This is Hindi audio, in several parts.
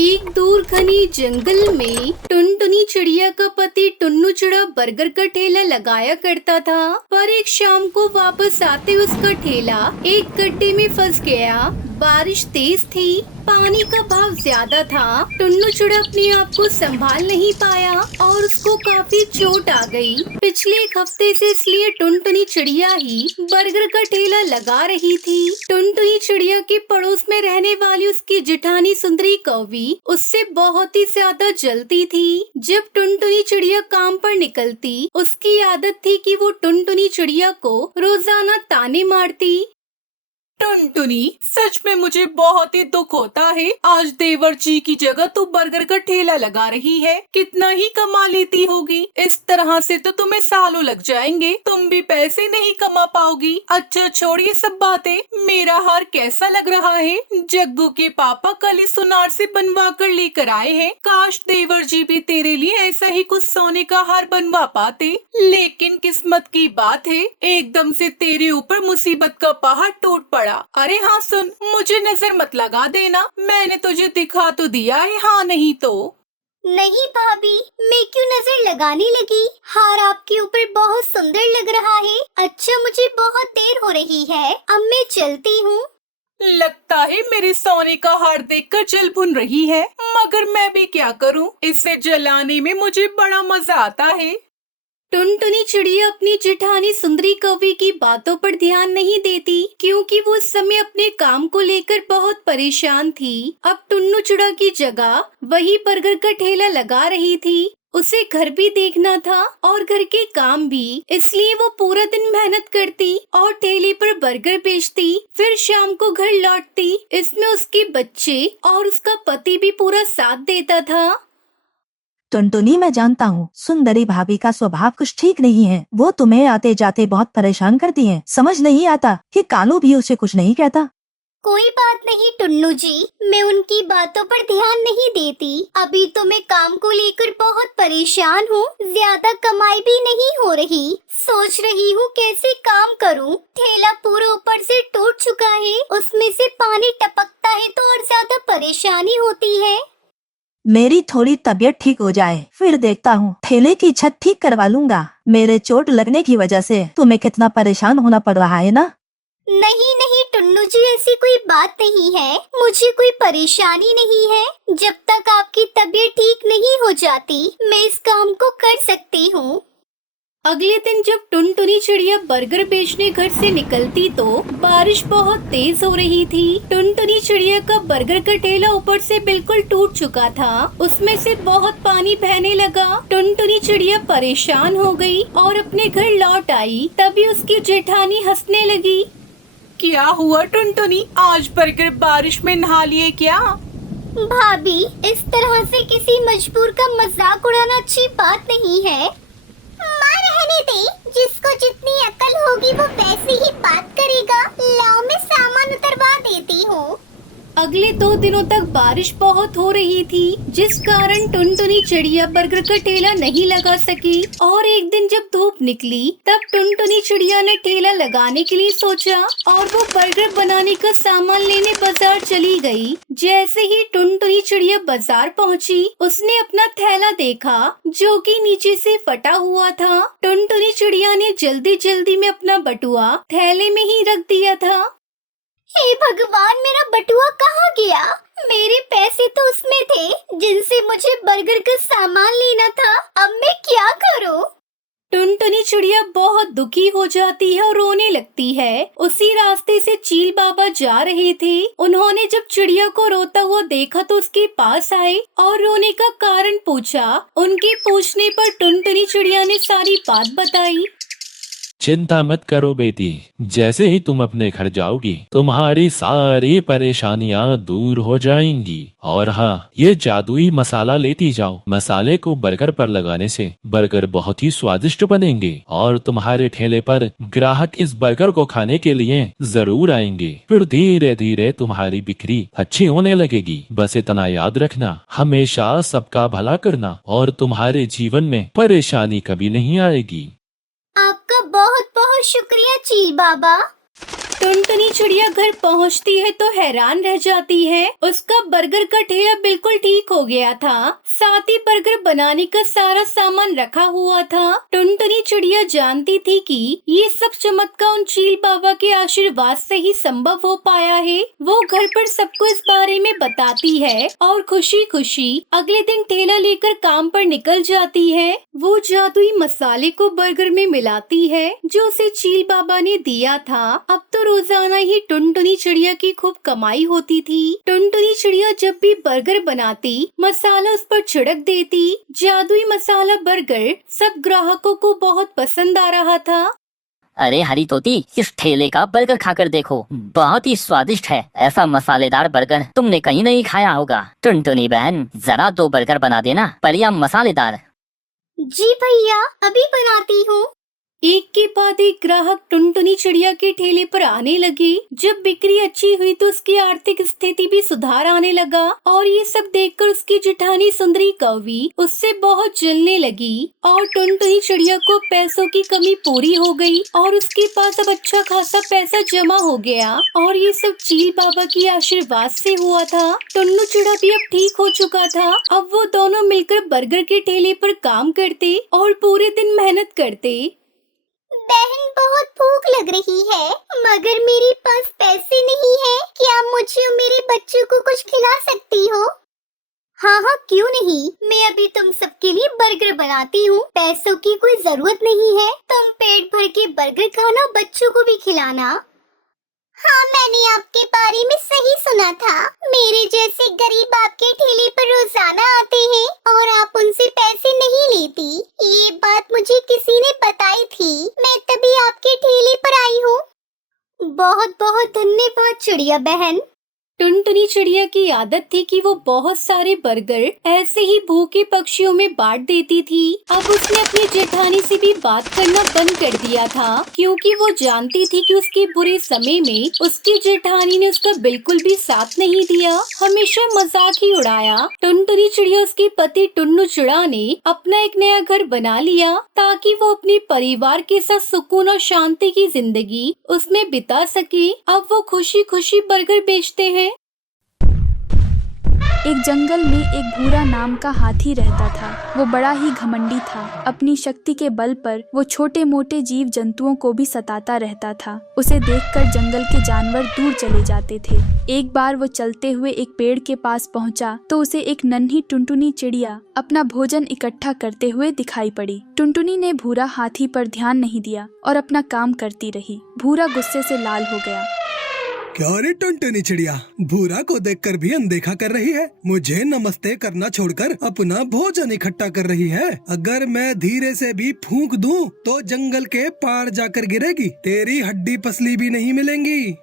एक दूर घने जंगल में टुनटुनी चिड़िया का पति टुन्नू चिड़ा बर्गर का ठेला लगाया करता था। पर एक शाम को वापस आते उसका ठेला एक गड्ढे में फंस गया। बारिश तेज थी, पानी का बहाव ज्यादा था। टुन्नू चिड़ा अपने आप को संभाल नहीं पाया और उसको काफी चोट आ गई। पिछले एक हफ्ते से इसलिए टुनटुनी चिड़िया ही बर्गर का ठेला लगा रही थी। टुनटुनी चिड़िया के पड़ोस में रहने वाली उसकी जेठानी सुंदरी कौवी उससे बहुत ही ज्यादा जलती थी। जब टुनटुनी चिड़िया काम पर निकलती, उसकी आदत थी कि वो टुनटुनी चिड़िया को रोजाना ताने मारती। टुनटुनी, सच में मुझे बहुत ही दुख होता है। आज देवर जी की जगह तू बर्गर का ठेला लगा रही है। कितना ही कमा लेती होगी। इस तरह से तो तुम्हें सालों लग जाएंगे, तुम भी पैसे नहीं कमा पाओगी। अच्छा छोड़िए सब बातें, मेरा हार कैसा लग रहा है? जग्गू के पापा कल ही सुनार से बनवा कर लेकर आए हैं। काश देवर जी भी तेरे लिए ऐसा ही कुछ सोने का हार बनवा पाते। लेकिन किस्मत की बात है, एकदम से तेरे ऊपर मुसीबत का पहाड़ टूट पड़ा। अरे हाँ सुन, मुझे नजर मत लगा देना, मैंने तुझे दिखा तो दिया है, हाँ नहीं तो। नहीं भाभी, मैं क्यों नजर लगाने लगी? हार आपके ऊपर बहुत सुंदर लग रहा है। अच्छा मुझे बहुत देर हो रही है, अब मैं चलती हूँ। लगता है मेरे सोने का हार देखकर जल भुन रही है, मगर मैं भी क्या करूँ, इसे जलाने में मुझे बड़ा मजा आता है। टुनटुनी चिड़िया अपनी जेठानी सुंदरी कौवी की बातों पर ध्यान नहीं देती, क्योंकि वो उस समय अपने काम को लेकर बहुत परेशान थी। अब टुन्नू चिड़ा की जगह वही बर्गर का ठेला लगा रही थी। उसे घर भी देखना था और घर के काम भी, इसलिए वो पूरा दिन मेहनत करती और ठेले पर बर्गर बेचती, फिर शाम को घर लौटती। इसमें उसके बच्चे और उसका पति भी पूरा साथ देता था। टुनटुनी, मैं जानता हूँ सुंदरी भाभी का स्वभाव कुछ ठीक नहीं है। वो तुम्हें आते जाते बहुत परेशान करती है। समझ नहीं आता कि कालू भी उसे कुछ नहीं कहता। कोई बात नहीं टुन्नू जी, मैं उनकी बातों पर ध्यान नहीं देती। अभी तो मैं काम को लेकर बहुत परेशान हूँ, ज्यादा कमाई भी नहीं हो रही। सोच रही हूँ कैसे काम करूँ। ठेला पूरा ऊपर से टूट चुका है, उसमें से पानी टपकता है तो और ज्यादा परेशानी होती है। मेरी थोड़ी तबीयत ठीक हो जाए, फिर देखता हूँ ठेले की छत ठीक करवा लूंगा। मेरे चोट लगने की वजह से तुम्हें कितना परेशान होना पड़ रहा है ना? नहीं नहीं टुन्नू जी, ऐसी कोई बात नहीं है, मुझे कोई परेशानी नहीं है। जब तक आपकी तबीयत ठीक नहीं हो जाती, मैं इस काम को कर सकती हूँ। अगले दिन जब टुनटुनी चिड़िया बर्गर बेचने घर से निकलती तो बारिश बहुत तेज हो रही थी। टुनटुनी चिड़िया का बर्गर का ठेला ऊपर से बिल्कुल टूट चुका था, उसमें से बहुत पानी बहने लगा। टुनटुनी चिड़िया परेशान हो गई और अपने घर लौट आई। तभी उसकी जेठानी हंसने लगी। क्या हुआ टुनटुनी, आज बर्गर बारिश में नहा लिए क्या? भाभी, इस तरह से किसी मजबूर का मजाक उड़ाना अच्छी बात नहीं है। माँ रहने दे, जिसको जितनी अकल होगी वो वैसे ही बात करेगा। लाओ मैं सामान उतरवा देती हूँ। अगले 2 दिनों तक बारिश बहुत हो रही थी, जिस कारण टुनटुनी चिड़िया बर्गर का ठेला नहीं लगा सकी। और एक दिन जब धूप निकली, तब टुनटुनी चिड़िया ने ठेला लगाने के लिए सोचा और वो बर्गर बनाने का सामान लेने बाजार चली गई। जैसे ही टुनटुनी चिड़िया बाजार पहुंची, उसने अपना थैला देखा जो कि नीचे से फटा हुआ था। टुनटुनी चिड़िया ने जल्दी जल्दी में अपना बटुआ थैले में ही रख दिया था। हे भगवान, मेरा बटुआ कहाँ गया? मेरे पैसे तो उसमें थे जिनसे मुझे बर्गर का सामान लेना था। अब मैं क्या करूँ? टुनटुनी चिड़िया बहुत दुखी हो जाती है और रोने लगती है। उसी रास्ते से चील बाबा जा रहे थे। उन्होंने जब चिड़िया को रोता हुआ देखा तो उसके पास आए और रोने का कारण पूछा। उनके पूछने पर टुनटुनी चिड़िया ने सारी बात बताई। चिंता मत करो बेटी, जैसे ही तुम अपने घर जाओगी तुम्हारी सारी परेशानियां दूर हो जाएंगी। और हाँ, ये जादुई मसाला लेती जाओ। मसाले को बर्गर पर लगाने से बर्गर बहुत ही स्वादिष्ट बनेंगे और तुम्हारे ठेले पर ग्राहक इस बर्गर को खाने के लिए जरूर आएंगे। फिर धीरे धीरे तुम्हारी बिक्री अच्छी होने लगेगी। बस इतना याद रखना, हमेशा सबका भला करना और तुम्हारे जीवन में परेशानी कभी नहीं आएगी। आपका बहुत बहुत शुक्रिया चील बाबा। टुनटुनी चिड़िया घर पहुंचती है तो हैरान रह जाती है। उसका बर्गर का ठेला बिल्कुल ठीक हो गया था, साथ ही बर्गर बनाने का सारा सामान रखा हुआ था। टुनटुनी चिड़िया जानती थी कि ये सब चमत्कार उन चील बाबा के आशीर्वाद से ही संभव हो पाया है। वो घर पर सबको इस बारे में बताती है और खुशी खुशी अगले दिन ठेला लेकर काम पर निकल जाती है। वो जादुई मसाले को बर्गर में मिलाती है जो उसे चील बाबा ने दिया था। अब तो रोजाना ही टुनटुनी चिड़िया की खूब कमाई होती थी। टुनटुनी चिड़िया जब भी बर्गर बनाती मसाला उस पर छिड़क देती। जादुई मसाला बर्गर सब ग्राहकों को बहुत पसंद आ रहा था। अरे हरी तोती, इस ठेले का बर्गर खाकर देखो, बहुत ही स्वादिष्ट है। ऐसा मसालेदार बर्गर तुमने कहीं नहीं खाया होगा। टुनटुनी बहन, जरा 2 बर्गर बना देना, बढ़िया मसालेदार। जी भैया, अभी बनाती हूँ। एक के बाद एक ग्राहक टुनटुनी चिड़िया के ठेले पर आने लगे। जब बिक्री अच्छी हुई तो उसकी आर्थिक स्थिति भी सुधार आने लगा और ये सब देखकर उसकी जेठानी सुंदरी कौवी उससे बहुत जलने लगी। और टुनटुनी चिड़िया को पैसों की कमी पूरी हो गई और उसके पास अब अच्छा खासा पैसा जमा हो गया और ये सब चील बाबा की आशीर्वाद से हुआ था। टुन्नू चिड़ा भी अब ठीक हो चुका था। अब वो दोनों मिलकर बर्गर के ठेले पर काम करते और पूरे दिन मेहनत करते। बहन, बहुत भूख लग रही है मगर मेरे पास पैसे नहीं है। क्या मुझे और मेरे बच्चों को कुछ खिला सकती हो? हाँ हाँ, क्यों नहीं, मैं अभी तुम सबके लिए बर्गर बनाती हूँ। पैसों की कोई जरूरत नहीं है, तुम पेट भर के बर्गर खाना, बच्चों को भी खिलाना। हाँ, मैंने आपके बारे में सही सुना था। मेरे जैसे गरीब आपके ठेले पर रोजाना आते हैं और आप उनसे पैसे नहीं लेती। ये बात मुझे किसी ने बताई थी, मैं तभी आपके ठेले पर आई हूँ। बहुत बहुत धन्यवाद चिड़िया बहन। टुनटुनी चिड़िया की आदत थी कि वो बहुत सारे बर्गर ऐसे ही भूखे पक्षियों में बांट देती थी। अब उसने अपनी जेठानी से भी बात करना बंद कर दिया था क्योंकि वो जानती थी कि उसके बुरे समय में उसकी जेठानी ने उसका बिल्कुल भी साथ नहीं दिया, हमेशा मजाक ही उड़ाया। टुनटुनी चिड़िया उसके पति टुन्नू चिड़ा ने अपना एक नया घर बना लिया ताकि वो अपने परिवार के साथ सुकून और शांति की जिंदगी उसमें बिता सके। अब वो खुशी खुशी बर्गर बेचते हैं। एक जंगल में एक भूरा नाम का हाथी रहता था। वो बड़ा ही घमंडी था। अपनी शक्ति के बल पर वो छोटे मोटे जीव जंतुओं को भी सताता रहता था। उसे देखकर जंगल के जानवर दूर चले जाते थे। एक बार वो चलते हुए एक पेड़ के पास पहुंचा तो उसे एक नन्ही टुनटुनी चिड़िया अपना भोजन इकट्ठा करते हुए दिखाई पड़ी। टुनटुनी ने भूरा हाथी पर ध्यान नहीं दिया और अपना काम करती रही। भूरा गुस्से से लाल हो गया। क्या रे टुनटुनी चिड़िया, भूरा को देखकर भी अनदेखा कर रही है। मुझे नमस्ते करना छोड़कर अपना भोजन इकट्ठा कर रही है। अगर मैं धीरे से भी फूंक दूं तो जंगल के पार जाकर गिरेगी, तेरी हड्डी पसली भी नहीं मिलेंगी।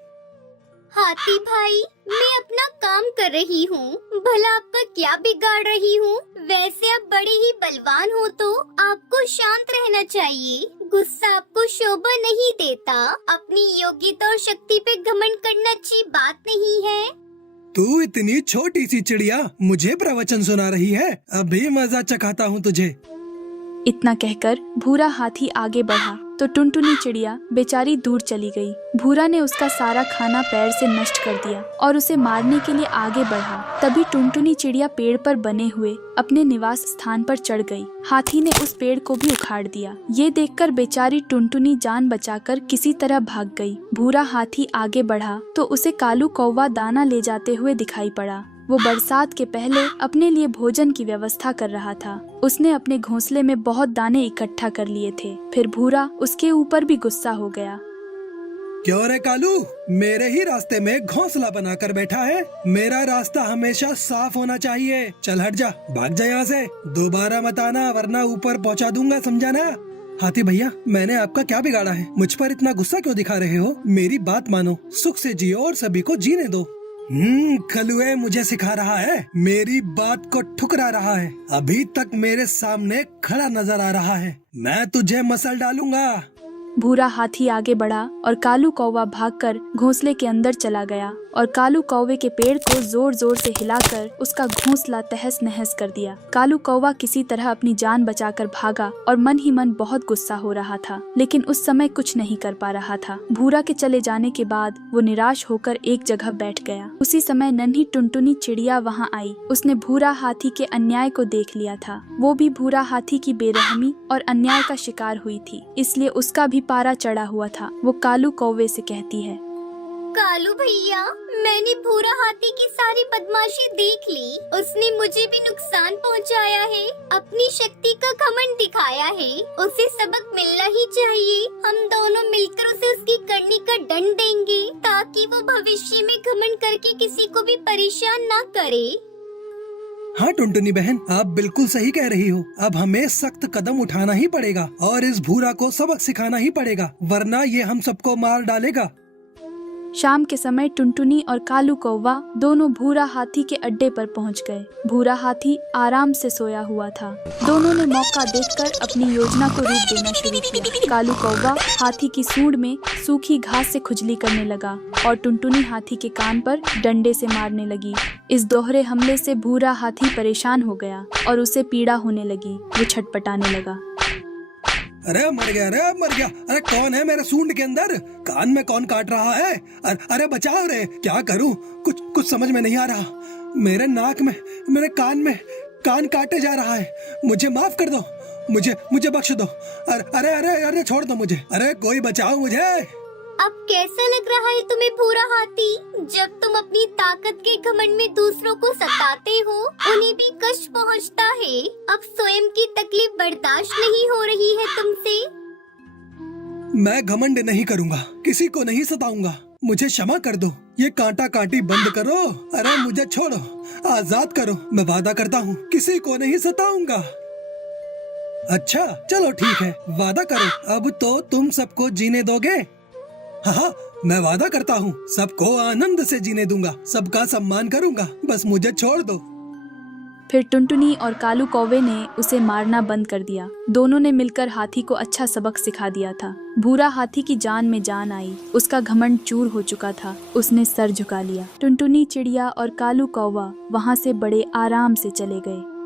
हाथी भाई, मैं अपना काम कर रही हूँ, भला आपका क्या बिगाड़ रही हूँ? वैसे आप बड़े ही बलवान हो तो आपको शांत रहना चाहिए। गुस्सा आपको शोभा नहीं देता। अपनी योग्यता और शक्ति पे घमंड करना अच्छी बात नहीं है। तू इतनी छोटी सी चिड़िया मुझे प्रवचन सुना रही है, अभी मजा चखाता हूँ तुझे। इतना कहकर भूरा हाथी आगे बढ़ा तो टुनटुनी चिड़िया बेचारी दूर चली गई। भूरा ने उसका सारा खाना पैर से नष्ट कर दिया और उसे मारने के लिए आगे बढ़ा। तभी टुनटुनी चिड़िया पेड़ पर बने हुए अपने निवास स्थान पर चढ़ गई। हाथी ने उस पेड़ को भी उखाड़ दिया। ये देखकर बेचारी टुनटुनी जान बचाकर किसी तरह भाग गई। भूरा हाथी आगे बढ़ा तो उसे कालू कौवा दाना ले जाते हुए दिखाई पड़ा। वो बरसात के पहले अपने लिए भोजन की व्यवस्था कर रहा था। उसने अपने घोंसले में बहुत दाने इकट्ठा कर लिए थे। फिर भूरा उसके ऊपर भी गुस्सा हो गया। क्यों रे कालू, मेरे ही रास्ते में घोंसला बनाकर बैठा है? मेरा रास्ता हमेशा साफ होना चाहिए। चल हट जा, भाग जा यहाँ से। दोबारा मत आना वरना ऊपर पहुँचा दूंगा, समझा ना? हाथी भैया, मैंने आपका क्या बिगाड़ा है? मुझ पर इतना गुस्सा क्यों दिखा रहे हो? मेरी बात मानो, सुख से जियो और सभी को जीने दो। खलुए मुझे सिखा रहा है, मेरी बात को ठुकरा रहा है। अभी तक मेरे सामने खड़ा नजर आ रहा है, मैं तुझे मसल डालूंगा। भूरा हाथी आगे बढ़ा और कालू कौवा भागकर घोंसले के अंदर चला गया और कालू कौवे के पेड़ को जोर जोर से हिलाकर उसका घोंसला तहस नहस कर दिया। कालू कौवा किसी तरह अपनी जान बचाकर भागा और मन ही मन बहुत गुस्सा हो रहा था, लेकिन उस समय कुछ नहीं कर पा रहा था। भूरा के चले जाने के बाद वो निराश होकर एक जगह बैठ गया। उसी समय नन्ही टुनटुनी चिड़िया वहाँ आई। उसने भूरा हाथी के अन्याय को देख लिया था। वो भी भूरा हाथी की बेरहमी और अन्याय का शिकार हुई थी, इसलिए उसका भी पारा चढ़ा हुआ था। वो कालू कौवे से कहती है, कालू भैया, मैंने भूरा हाथी की सारी बदमाशी देख ली। उसने मुझे भी नुकसान पहुंचाया है, अपनी शक्ति का घमंड दिखाया है। उसे सबक मिलना ही चाहिए। हम दोनों मिलकर उसे उसकी करनी का दंड देंगे, ताकि वो भविष्य में घमंड करके किसी को भी परेशान ना करे। हाँ टुनटुनी बहन, आप बिल्कुल सही कह रही हो। अब हमें सख्त कदम उठाना ही पड़ेगा और इस भूरा को सबक सिखाना ही पड़ेगा, वरना ये हम सबको मार डालेगा। शाम के समय टुनटुनी और कालू कौवा दोनों भूरा हाथी के अड्डे पर पहुंच गए। भूरा हाथी आराम से सोया हुआ था। दोनों ने मौका देखकर अपनी योजना को रूप देना शुरू किया। कालू कौवा हाथी की सूंड में सूखी घास से खुजली करने लगा और टुनटुनी हाथी के कान पर डंडे से मारने लगी। इस दोहरे हमले से भूरा हाथी परेशान हो गया और उसे पीड़ा होने लगी। वो छटपटाने लगा। अरे मर गया, अरे मर गया। अरे कौन है मेरे सूंड के अंदर? कान में कौन काट रहा है? अरे बचाओ रे, क्या करूं? कुछ समझ में नहीं आ रहा। मेरे नाक में, मेरे कान में कान काटे जा रहा है। मुझे माफ कर दो, मुझे बख्श दो। अरे अरे अरे छोड़ दो मुझे। अरे कोई बचाओ मुझे। अब कैसा लग रहा है तुम्हें भूरा हाथी? जब तुम अपनी ताकत के घमंड में दूसरों को सताते हो, उन्हें भी कष्ट पहुंचता है। अब स्वयं की तकलीफ बर्दाश्त नहीं हो रही है तुमसे। मैं घमंड नहीं करूंगा, किसी को नहीं सताऊंगा। मुझे क्षमा कर दो। ये कांटा काटी बंद करो। अरे मुझे छोड़ो, आजाद करो। मैं वादा करता हूँ किसी को नहीं सताऊंगा। अच्छा चलो ठीक है, वादा करो। अब तो तुम सबको जीने दोगे? हाँ, मैं वादा करता हूँ सबको आनंद से जीने दूंगा, सबका सम्मान करूंगा। बस मुझे छोड़ दो। फिर टुनटुनी और कालू कौवे ने उसे मारना बंद कर दिया। दोनों ने मिलकर हाथी को अच्छा सबक सिखा दिया था। भूरा हाथी की जान में जान आई। उसका घमंड चूर हो चुका था। उसने सर झुका लिया। टुनटुनी चिड़िया और कालू कौवा वहाँ से बड़े आराम से चले गए।